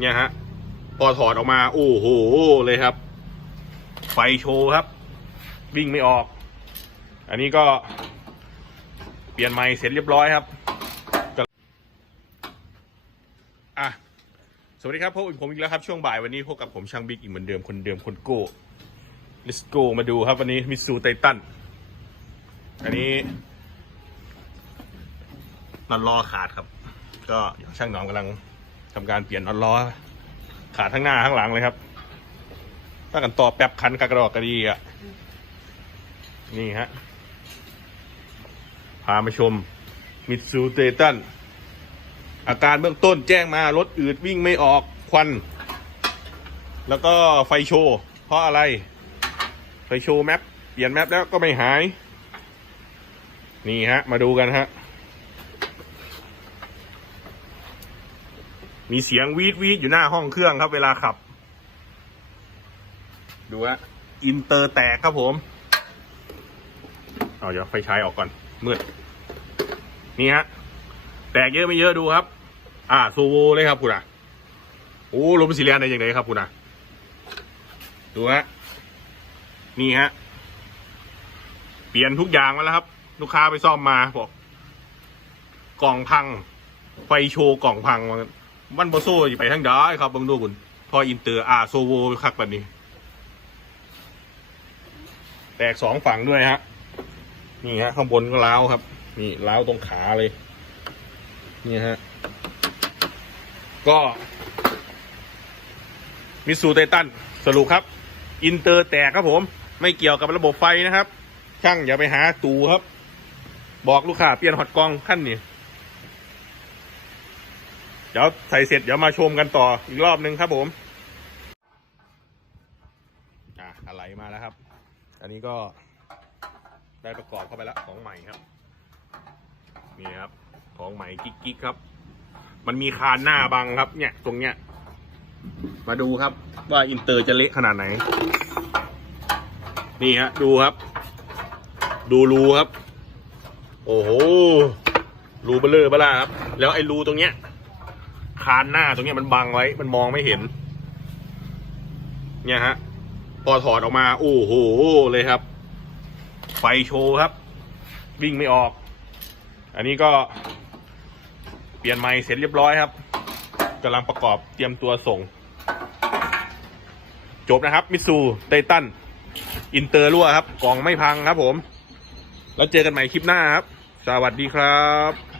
เนี่ยฮะ พอถอดออกมา โอ้โหเลยครับ ไฟโชว์ครับ วิ่งไม่ออก อันนี้ก็เปลี่ยนไม้เสร็จเรียบร้อยครับอะสวัสดีครับพบกับผมอีกแล้วครับ ช่วงบ่ายวันนี้พบกับผมช่างบิ๊กอีกเหมือนเดิมคนเดิมคนโก้ let's go มาดูครับ วันนี้มิสูไททันอันนี้นอนล้อขาดครับ ก็ช่างหนอมกำลัง ทำการเปลี่ยนนอนล้อ ขาทั้งหน้าทั้งหลังเลยครับ ถ้ากันต่อแป๊บคันกระดอกกระดีอะ นี่ฮะ พามาชมมิตซูเตตันอาการเบื้องต้นแจ้งมารถอืดวิ่งไม่ออกควัน แล้วก็ไฟโชว์เพราะอะไร ไฟโชว์แมปเปลี่ยนแมปแล้วก็ไม่หาย นี่ฮะ มาดูกันฮะ มีเสียงวีดวีดอยู่หน้าห้องเครื่องครับ เวลาขับ ดูฮะอินเตอร์แตกครับผม เอาเดี๋ยวไฟฉายออกก่อน มืด นี่ฮะ แตกเยอะไม่เยอะดูครับ อ่าโซโวเลยครับคุณอะ โอ้ลมสีเรียนได้ยังไงครับคุณอะ ดูฮะ นี่ฮะ เปลี่ยนทุกอย่างมาแล้วครับ ลูกค้าไปซ่อมมาบอก กล่องพัง ไฟโชว์กล่องพังมัน มันโบโซ่ไปทั้งได้ครับเบังดูคุณพออินเตอร์อ่าโซโวคักแบบนี้ แตกสองฝั่งด้วยฮะ นี่ฮะ ข้างบนก็ล้าวครับ นี่ล้าวตรงขาเลย นี่ฮะ ก็มิสูไททันสรุปครับ อินเตอร์แตกครับผม ไม่เกี่ยวกับระบบไฟนะครับ ช่างอย่าไปหาตูครับ บอกลูกค้าเปลี่ยนฮอตกองขั้นนี้ เดี๋ยวใส่เสร็จเดี๋ยวมาชมกันต่ออีกรอบนึงครับผมอะอะไรมาแล้วครับ อันนี้ก็ได้ประกอบเข้าไปแล้วของใหม่ครับนี่ครับ ของใหม่กิ๊กๆครับ มันมีคานหน้าบังครับ เนี่ย ตรงเนี้ย มาดูครับ ว่าอินเตอร์จะเละขนาดไหน นี่ฮะ ดูครับ ดูรูครับ โอ้โหรูเบลเลอร์เบล่าครับ แล้วไอ้รูตรงเนี้ย คานหน้าตรงนี้มันบังไว้ มันมองไม่เห็น เนี่ยฮะ พอถอดออกมา โอ้โหเลยครับ ไฟโชว์ครับ วิ่งไม่ออก อันนี้ก็ เปลี่ยนไม้เสร็จเรียบร้อยครับกำลังประกอบเตรียมตัวส่ง จบนะครับ มิสูไททันอินเตอร์รั่วครับ กล่องไม่พังครับผม แล้วเจอกันใหม่คลิปหน้าครับ สวัสดีครับ